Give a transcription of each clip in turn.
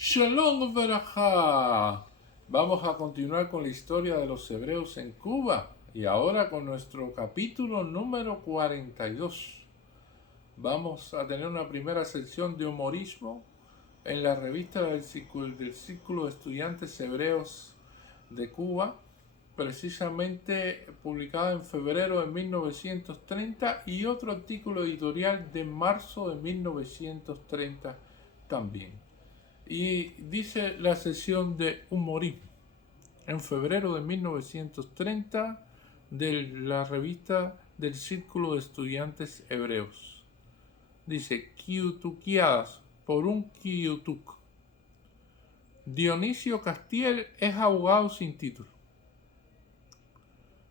Shalom Barajá. Vamos a continuar con la historia de los hebreos en Cuba y ahora con nuestro capítulo número 42. Vamos a tener una primera sección de humorismo en la revista del Círculo de Estudiantes Hebreos de Cuba, precisamente publicada en febrero de 1930, y otro artículo editorial de marzo de 1930 también. Y dice la sesión de humorismo en febrero de 1930 de la revista del Círculo de Estudiantes Hebreos. Dice: Quiutuquiadas por un quiutuc. Dionisio Castiel es abogado sin título.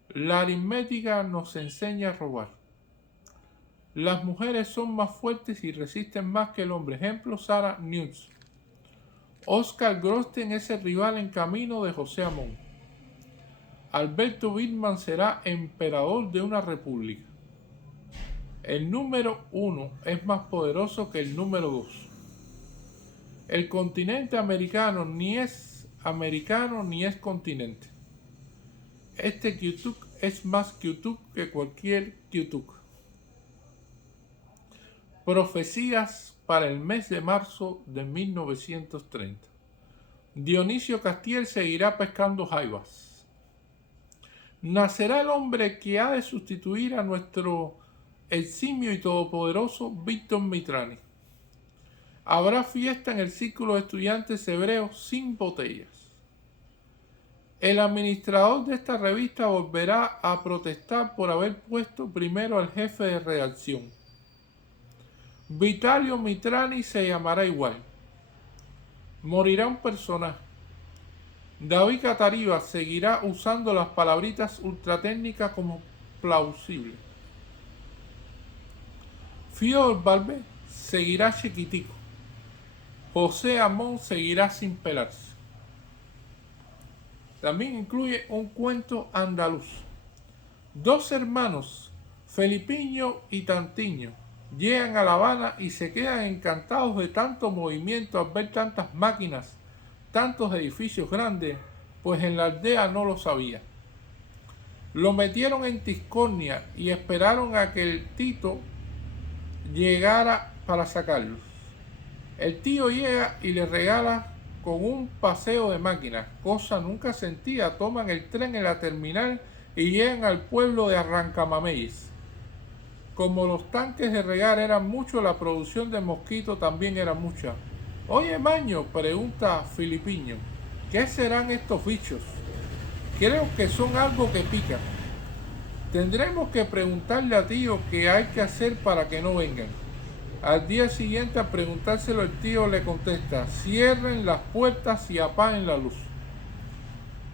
La aritmética nos enseña a robar. Las mujeres son más fuertes y resisten más que el hombre. Ejemplo, Sarah News. Oscar Grosten es el rival en camino de José Amón. Alberto Wittmann será emperador de una república. El número 1 es más poderoso que el número 2. El continente americano ni es continente. Este Quiutuc es más Quiutuc que cualquier Quiutuc. Profecías para el mes de marzo de 1930. Dionisio Castiel seguirá pescando jaivas. Nacerá el hombre que ha de sustituir a nuestro eximio y todopoderoso Víctor Mitrani. Habrá fiesta en el Círculo de Estudiantes Hebreos sin botellas. El administrador de esta revista volverá a protestar por haber puesto primero al jefe de redacción. Vitalio Mitrani se llamará igual. Morirá un personaje. David Catariba seguirá usando las palabritas ultratécnicas como plausible. Fior Balbé seguirá chiquitico. José Amón seguirá sin pelarse. También incluye un cuento andaluz. Dos hermanos, Felipiño y Tantiño, llegan a La Habana y se quedan encantados de tanto movimiento al ver tantas máquinas, tantos edificios grandes, pues en la aldea no lo sabía. Lo metieron en Tiscornia y esperaron a que el Tito llegara para sacarlos. El tío llega y le regala con un paseo de máquinas, cosa nunca sentida. Toman el tren en la terminal y llegan al pueblo de Arrancamameyes. Como los tanques de regar eran muchos, la producción de mosquitos también era mucha. Oye, Maño, pregunta Filipiño, ¿qué serán estos bichos? Creo que son algo que pican. Tendremos que preguntarle a tío qué hay que hacer para que no vengan. Al día siguiente, al preguntárselo, el tío le contesta: cierren las puertas y apaguen la luz.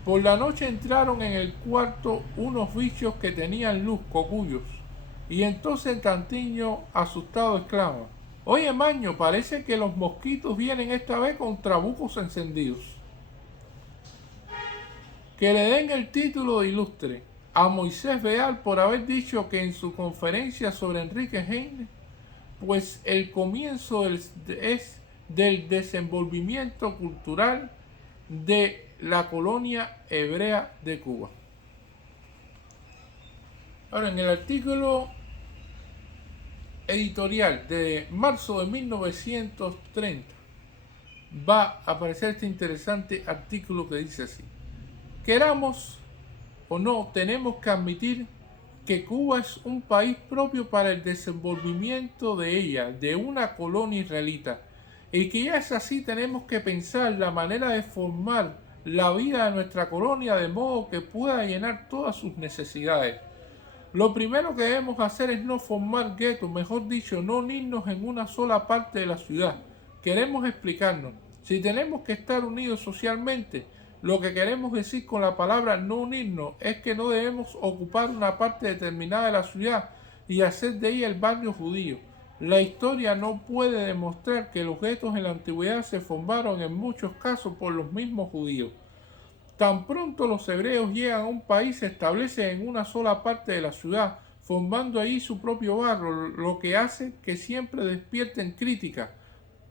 Por la noche entraron en el cuarto unos bichos que tenían luz, cocuyos. Y entonces Tantiño, asustado, exclama: oye, Maño, parece que los mosquitos vienen esta vez con trabucos encendidos. Que le den el título de ilustre a Moisés Beal por haber dicho que en su conferencia sobre Enrique Heine, pues el comienzo es del desenvolvimiento cultural de la colonia hebrea de Cuba. Ahora, en el artículo editorial de marzo de 1930 va a aparecer este interesante artículo que dice así: queramos o no, tenemos que admitir que Cuba es un país propio para el desenvolvimiento de ella, de una colonia israelita, y que ya es así. Tenemos que pensar la manera de formar la vida de nuestra colonia de modo que pueda llenar todas sus necesidades. Lo primero que debemos hacer es no formar guetos, mejor dicho, no unirnos en una sola parte de la ciudad. Queremos explicarnos. Si tenemos que estar unidos socialmente, lo que queremos decir con la palabra no unirnos es que no debemos ocupar una parte determinada de la ciudad y hacer de ella el barrio judío. La historia no puede demostrar que los guetos en la antigüedad se formaron en muchos casos por los mismos judíos. Tan pronto los hebreos llegan a un país, se establecen en una sola parte de la ciudad, formando ahí su propio barrio, lo que hace que siempre despierten crítica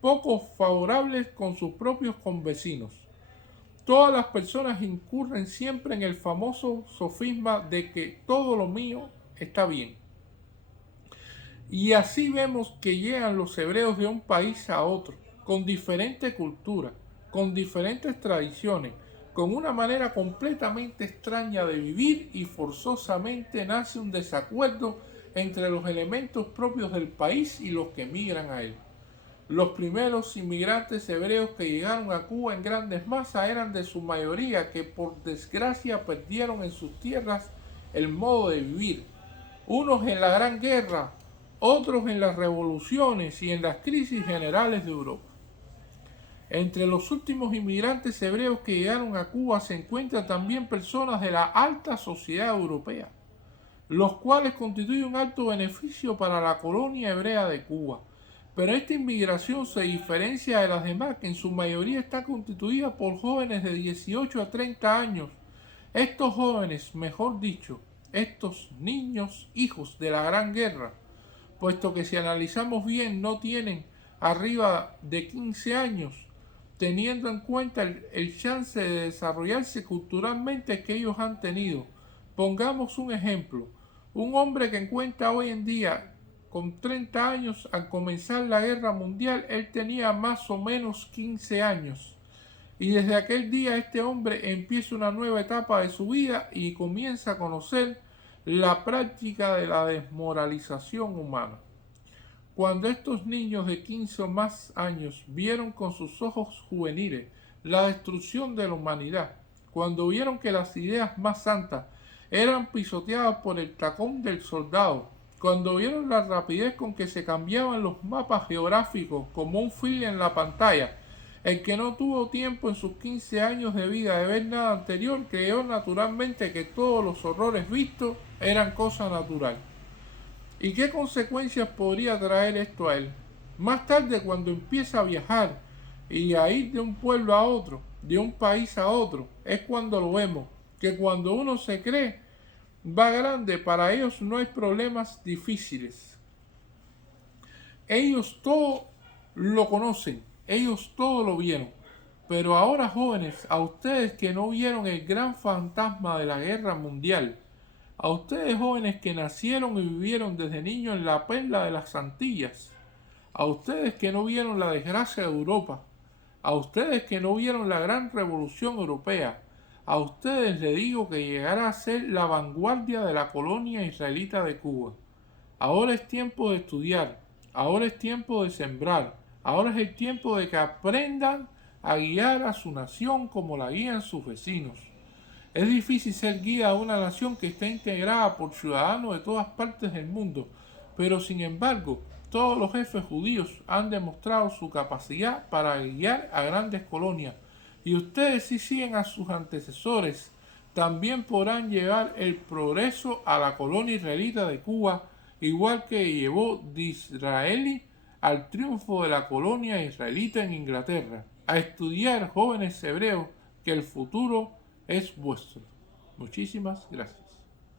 poco favorables con sus propios convecinos. Todas las personas incurren siempre en el famoso sofisma de que todo lo mío está bien. Y así vemos que llegan los hebreos de un país a otro, con diferente cultura, con diferentes tradiciones, con una manera completamente extraña de vivir, y forzosamente nace un desacuerdo entre los elementos propios del país y los que migran a él. Los primeros inmigrantes hebreos que llegaron a Cuba en grandes masas eran de su mayoría que por desgracia perdieron en sus tierras el modo de vivir, unos en la Gran Guerra, otros en las revoluciones y en las crisis generales de Europa. Entre los últimos inmigrantes hebreos que llegaron a Cuba se encuentran también personas de la alta sociedad europea, los cuales constituyen un alto beneficio para la colonia hebrea de Cuba. Pero esta inmigración se diferencia de las demás, que en su mayoría está constituida por jóvenes de 18 a 30 años. Estos jóvenes, mejor dicho, estos niños hijos de la Gran Guerra, puesto que si analizamos bien no tienen arriba de 15 años, teniendo en cuenta el chance de desarrollarse culturalmente que ellos han tenido. Pongamos un ejemplo: un hombre que encuentra hoy en día con 30 años, al comenzar la guerra mundial, él tenía más o menos 15 años. Y desde aquel día este hombre empieza una nueva etapa de su vida y comienza a conocer la práctica de la desmoralización humana. Cuando estos niños de 15 o más años vieron con sus ojos juveniles la destrucción de la humanidad, cuando vieron que las ideas más santas eran pisoteadas por el tacón del soldado, cuando vieron la rapidez con que se cambiaban los mapas geográficos como un fil en la pantalla, el que no tuvo tiempo en sus 15 años de vida de ver nada anterior creyó naturalmente que todos los horrores vistos eran cosa natural. ¿Y qué consecuencias podría traer esto a él? Más tarde, cuando empieza a viajar y a ir de un pueblo a otro, de un país a otro, es cuando lo vemos, que cuando uno se cree va grande, para ellos no hay problemas difíciles. Ellos todo lo conocen, ellos todo lo vieron. Pero ahora, jóvenes, a ustedes que no vieron el gran fantasma de la guerra mundial, a ustedes jóvenes que nacieron y vivieron desde niños en la perla de las Antillas, a ustedes que no vieron la desgracia de Europa, a ustedes que no vieron la gran revolución europea, a ustedes les digo que llegará a ser la vanguardia de la colonia israelita de Cuba. Ahora es tiempo de estudiar, ahora es tiempo de sembrar, ahora es el tiempo de que aprendan a guiar a su nación como la guían sus vecinos. Es difícil ser guía a una nación que está integrada por ciudadanos de todas partes del mundo, pero sin embargo, todos los jefes judíos han demostrado su capacidad para guiar a grandes colonias, y ustedes, si siguen a sus antecesores, también podrán llevar el progreso a la colonia israelita de Cuba, igual que llevó Disraeli al triunfo de la colonia israelita en Inglaterra. A estudiar, jóvenes hebreos, que el futuro es vuestro. Muchísimas gracias.